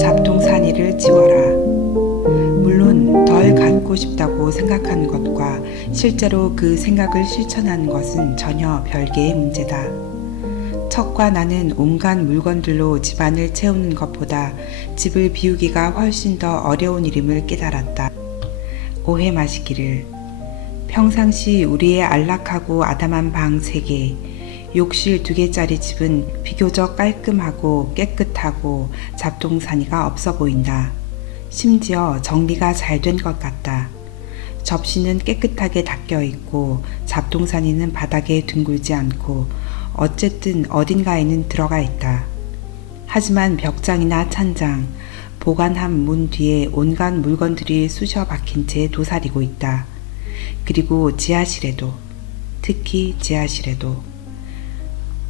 잡동사니를 지워라. 물론 덜 갖고 싶다고 생각하는 것과 실제로 그 생각을 실천하는 것은 전혀 별개의 문제다. 척과 나는 온갖 물건들로 집안을 채우는 것보다 집을 비우기가 훨씬 더 어려운 일임을 깨달았다. 오해 마시기를. 평상시 우리의 안락하고 아담한 방 3개, 욕실 2개짜리 집은 비교적 깔끔하고 깨끗하고 잡동사니가 없어 보인다. 심지어 정리가 잘 된 것 같다. 접시는 깨끗하게 닦여 있고 잡동사니는 바닥에 둥글지 않고 어쨌든 어딘가에는 들어가 있다. 하지만 벽장이나 찬장, 보관함 문 뒤에 온갖 물건들이 쑤셔 박힌 채 도사리고 있다. 그리고 지하실에도, 특히 지하실에도.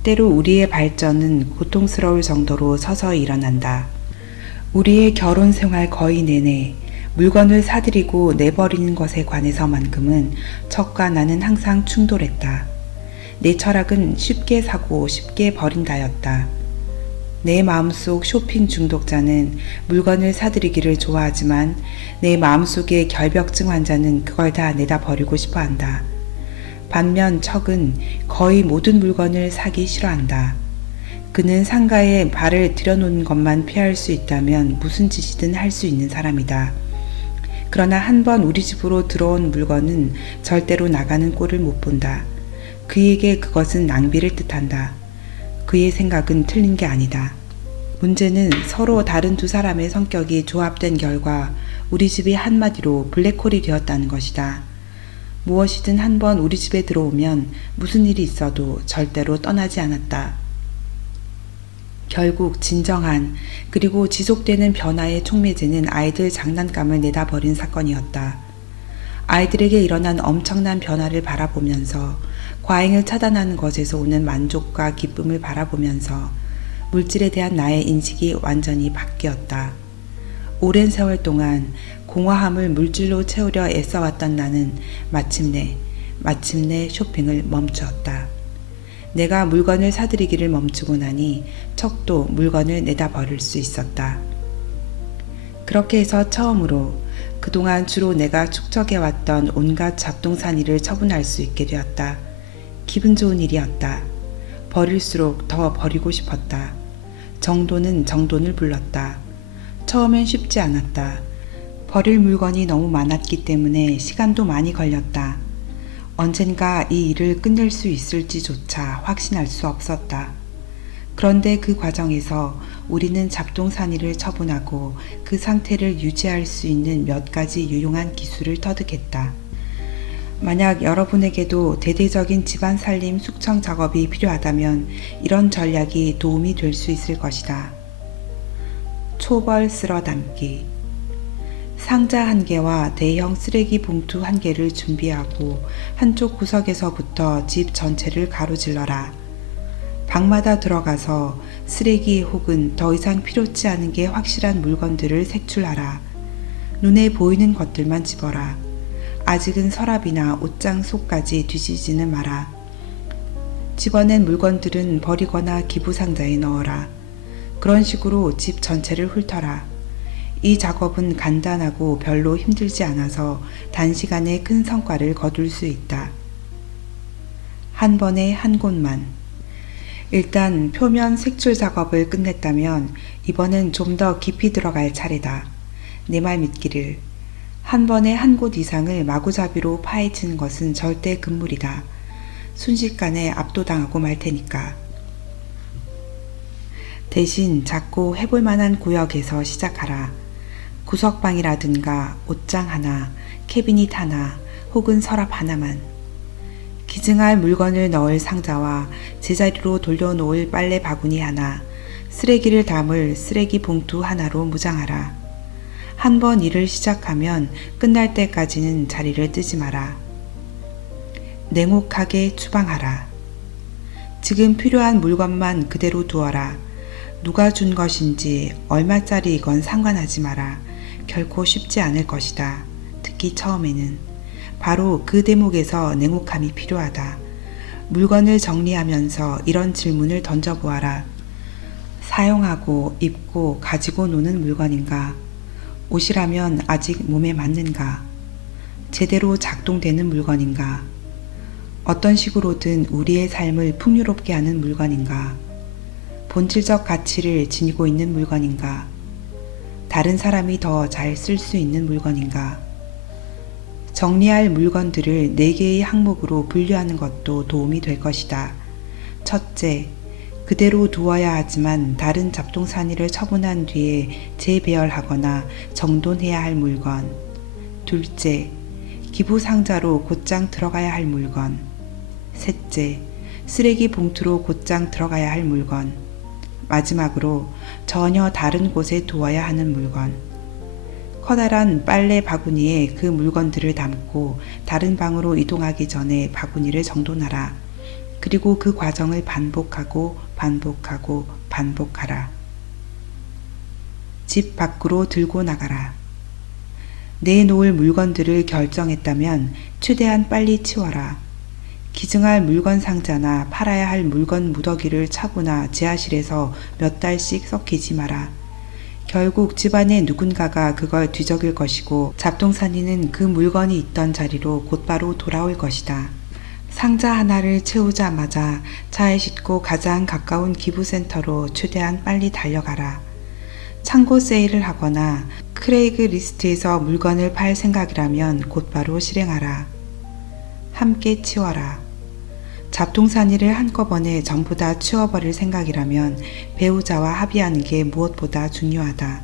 때로 우리의 발전은 고통스러울 정도로 서서히 일어난다. 우리의 결혼 생활 거의 내내 물건을 사들이고 내버리는 것에 관해서만큼은 척과 나는 항상 충돌했다. 내 철학은 쉽게 사고 쉽게 버린다였다. 내 마음속 쇼핑 중독자는 물건을 사들이기를 좋아하지만 내 마음속의 결벽증 환자는 그걸 다 내다 버리고 싶어 한다. 반면 척은 거의 모든 물건을 사기 싫어한다. 그는 상가에 발을 들여놓는 것만 피할 수 있다면 무슨 짓이든 할 수 있는 사람이다. 그러나 한번 우리 집으로 들어온 물건은 절대로 나가는 꼴을 못 본다. 그에게 그것은 낭비를 뜻한다. 그의 생각은 틀린 게 아니다. 문제는 서로 다른 두 사람의 성격이 조합된 결과 우리 집이 한마디로 블랙홀이 되었다는 것이다. 무엇이든 한번 우리 집에 들어오면 무슨 일이 있어도 절대로 떠나지 않았다. 결국 진정한 그리고 지속되는 변화의 촉매제는 아이들 장난감을 내다 버린 사건이었다. 아이들에게 일어난 엄청난 변화를 바라보면서 과잉을 차단하는 것에서 오는 만족과 기쁨을 바라보면서 물질에 대한 나의 인식이 완전히 바뀌었다. 오랜 세월 동안 공허함을 물질로 채우려 애써왔던 나는 마침내 쇼핑을 멈추었다. 내가 물건을 사들이기를 멈추고 나니 척도 물건을 내다 버릴 수 있었다. 그렇게 해서 처음으로 그동안 주로 내가 축적해왔던 온갖 잡동사니를 처분할 수 있게 되었다. 기분 좋은 일이었다. 버릴수록 더 버리고 싶었다. 정도는 정돈을 불렀다. 처음엔 쉽지 않았다. 버릴 물건이 너무 많았기 때문에 시간도 많이 걸렸다. 언젠가 이 일을 끝낼 수 있을지조차 확신할 수 없었다. 그런데 그 과정에서 우리는 잡동사니를 처분하고 그 상태를 유지할 수 있는 몇 가지 유용한 기술을 터득했다. 만약 여러분에게도 대대적인 집안 살림 숙청 작업이 필요하다면 이런 전략이 도움이 될 수 있을 것이다. 초벌 쓸어 담기. 상자 1개와 대형 쓰레기 봉투 1개를 준비하고 한쪽 구석에서부터 집 전체를 가로질러라. 방마다 들어가서 쓰레기 혹은 더 이상 필요치 않은 게 확실한 물건들을 색출하라. 눈에 보이는 것들만 집어라. 아직은 서랍이나 옷장 속까지 뒤지지는 마라. 집어낸 물건들은 버리거나 기부상자에 넣어라. 그런 식으로 집 전체를 훑어라. 이 작업은 간단하고 별로 힘들지 않아서 단시간에 큰 성과를 거둘 수 있다. 한 번에 한 곳만. 일단 표면 색출 작업을 끝냈다면 이번엔 좀 더 깊이 들어갈 차례다. 내 말 믿기를. 한 번에 한 곳 이상을 마구잡이로 파헤치는 것은 절대 금물이다. 순식간에 압도당하고 말 테니까. 대신 작고 해볼 만한 구역에서 시작하라. 구석방이라든가 옷장 하나, 캐비닛 하나, 혹은 서랍 하나만. 기증할 물건을 넣을 상자와 제자리로 돌려놓을 빨래 바구니 하나, 쓰레기를 담을 쓰레기 봉투 하나로 무장하라. 한 번 일을 시작하면 끝날 때까지는 자리를 뜨지 마라. 냉혹하게 추방하라. 지금 필요한 물건만 그대로 두어라. 누가 준 것인지 얼마짜리이건 상관하지 마라. 결코 쉽지 않을 것이다. 특히 처음에는. 바로 그 대목에서 냉혹함이 필요하다. 물건을 정리하면서 이런 질문을 던져보아라. 사용하고 입고 가지고 노는 물건인가? 옷이라면 아직 몸에 맞는가? 제대로 작동되는 물건인가? 어떤 식으로든 우리의 삶을 풍요롭게 하는 물건인가? 본질적 가치를 지니고 있는 물건인가? 다른 사람이 더 잘 쓸 수 있는 물건인가? 정리할 물건들을 4개의 항목으로 분류하는 것도 도움이 될 것이다. 첫째, 그대로 두어야 하지만 다른 잡동사니를 처분한 뒤에 재배열하거나 정돈해야 할 물건. 둘째, 기부 상자로 곧장 들어가야 할 물건. 셋째, 쓰레기 봉투로 곧장 들어가야 할 물건. 마지막으로 전혀 다른 곳에 두어야 하는 물건. 커다란 빨래 바구니에 그 물건들을 담고 다른 방으로 이동하기 전에 바구니를 정돈하라. 그리고 그 과정을 반복하고 반복하라. 집 밖으로 들고 나가라. 내놓을 물건들을 결정했다면 최대한 빨리 치워라. 기증할 물건 상자나 팔아야 할 물건 무더기를 차고나 지하실에서 몇 달씩 썩히지 마라. 결국 집안의 누군가가 그걸 뒤적일 것이고 잡동사니는 그 물건이 있던 자리로 곧바로 돌아올 것이다. 상자 하나를 채우자마자 차에 싣고 가장 가까운 기부센터로 최대한 빨리 달려가라. 창고 세일을 하거나 크레이그 리스트에서 물건을 팔 생각이라면 곧바로 실행하라. 함께 치워라. 잡동사니를 한꺼번에 전부 다 치워버릴 생각이라면 배우자와 합의하는 게 무엇보다 중요하다.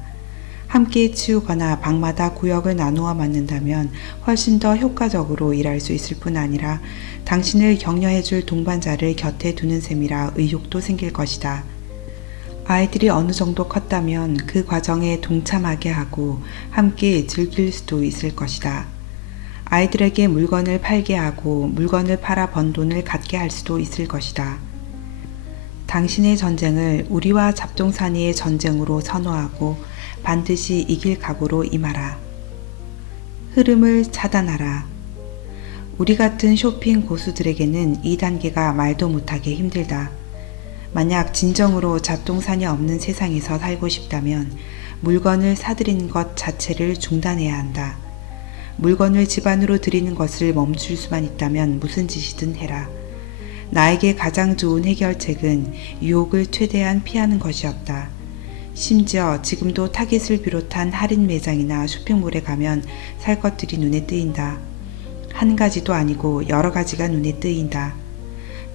함께 치우거나 방마다 구역을 나누어 맡는다면 훨씬 더 효과적으로 일할 수 있을 뿐 아니라 당신을 격려해줄 동반자를 곁에 두는 셈이라 의욕도 생길 것이다. 아이들이 어느 정도 컸다면 그 과정에 동참하게 하고 함께 즐길 수도 있을 것이다. 아이들에게 물건을 팔게 하고 물건을 팔아 번 돈을 갖게 할 수도 있을 것이다. 당신의 전쟁을 우리와 잡동사니의 전쟁으로 선호하고 반드시 이길 각오로 임하라. 흐름을 차단하라. 우리 같은 쇼핑 고수들에게는 이 단계가 말도 못하게 힘들다. 만약 진정으로 잡동사니 없는 세상에서 살고 싶다면 물건을 사들이는 것 자체를 중단해야 한다. 물건을 집 안으로 들이는 것을 멈출 수만 있다면 무슨 짓이든 해라. 나에게 가장 좋은 해결책은 유혹을 최대한 피하는 것이었다. 심지어 지금도 타깃을 비롯한 할인 매장이나 쇼핑몰에 가면 살 것들이 눈에 띄인다. 한 가지도 아니고 여러 가지가 눈에 띄인다.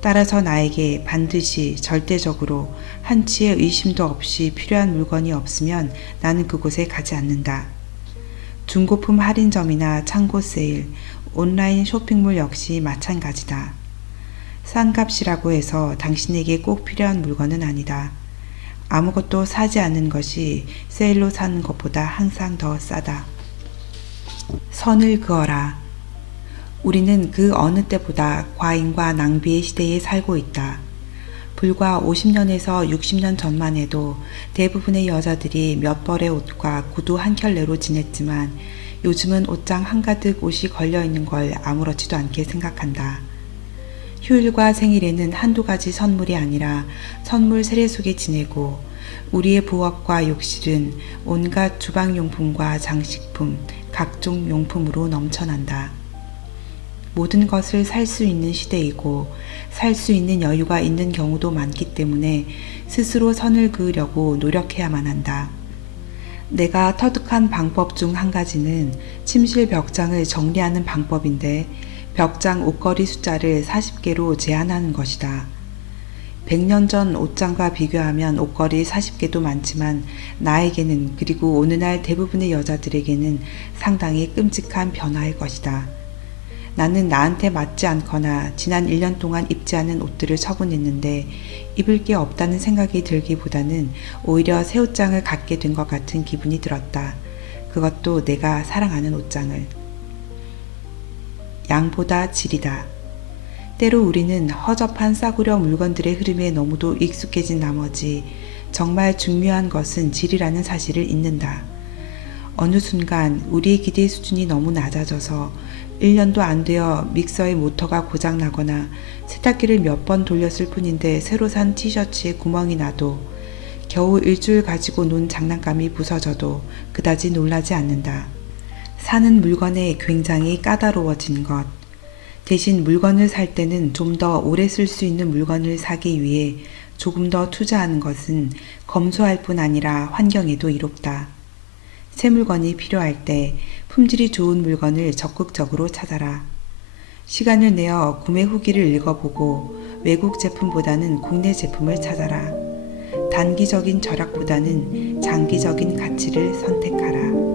따라서 나에게 반드시 절대적으로 한치의 의심도 없이 필요한 물건이 없으면 나는 그곳에 가지 않는다. 중고품 할인점이나 창고 세일, 온라인 쇼핑몰 역시 마찬가지다. 싼 값이라고 해서 당신에게 꼭 필요한 물건은 아니다. 아무것도 사지 않는 것이 세일로 사는 것보다 항상 더 싸다. 선을 그어라. 우리는 그 어느 때보다 과잉과 낭비의 시대에 살고 있다. 불과 50년에서 60년 전만 해도 대부분의 여자들이 몇 벌의 옷과 구두 한 켤레로 지냈지만 요즘은 옷장 한가득 옷이 걸려있는 걸 아무렇지도 않게 생각한다. 휴일과 생일에는 한두 가지 선물이 아니라 선물 세례 속에 지내고 우리의 부엌과 욕실은 온갖 주방용품과 장식품, 각종 용품으로 넘쳐난다. 모든 것을 살 수 있는 시대이고 살 수 있는 여유가 있는 경우도 많기 때문에 스스로 선을 그으려고 노력해야만 한다. 내가 터득한 방법 중 한 가지는 침실 벽장을 정리하는 방법인데 벽장 옷걸이 숫자를 40개로 제한하는 것이다. 100년 전 옷장과 비교하면 옷걸이 40개도 많지만 나에게는 그리고 오늘날 대부분의 여자들에게는 상당히 끔찍한 변화일 것이다. 나는 나한테 맞지 않거나 지난 1년 동안 입지 않은 옷들을 처분했는데 입을 게 없다는 생각이 들기보다는 오히려 새 옷장을 갖게 된 것 같은 기분이 들었다. 그것도 내가 사랑하는 옷장을. 양보다 질이다. 때로 우리는 허접한 싸구려 물건들의 흐름에 너무도 익숙해진 나머지 정말 중요한 것은 질이라는 사실을 잊는다. 어느 순간 우리의 기대 수준이 너무 낮아져서 1년도 안 되어 믹서의 모터가 고장나거나 세탁기를 몇 번 돌렸을 뿐인데 새로 산 티셔츠에 구멍이 나도 겨우 일주일 가지고 논 장난감이 부서져도 그다지 놀라지 않는다. 사는 물건에 굉장히 까다로워진 것. 대신 물건을 살 때는 좀 더 오래 쓸 수 있는 물건을 사기 위해 조금 더 투자하는 것은 검소할 뿐 아니라 환경에도 이롭다. 새 물건이 필요할 때 품질이 좋은 물건을 적극적으로 찾아라. 시간을 내어 구매 후기를 읽어보고 외국 제품보다는 국내 제품을 찾아라. 단기적인 절약보다는 장기적인 가치를 선택하라.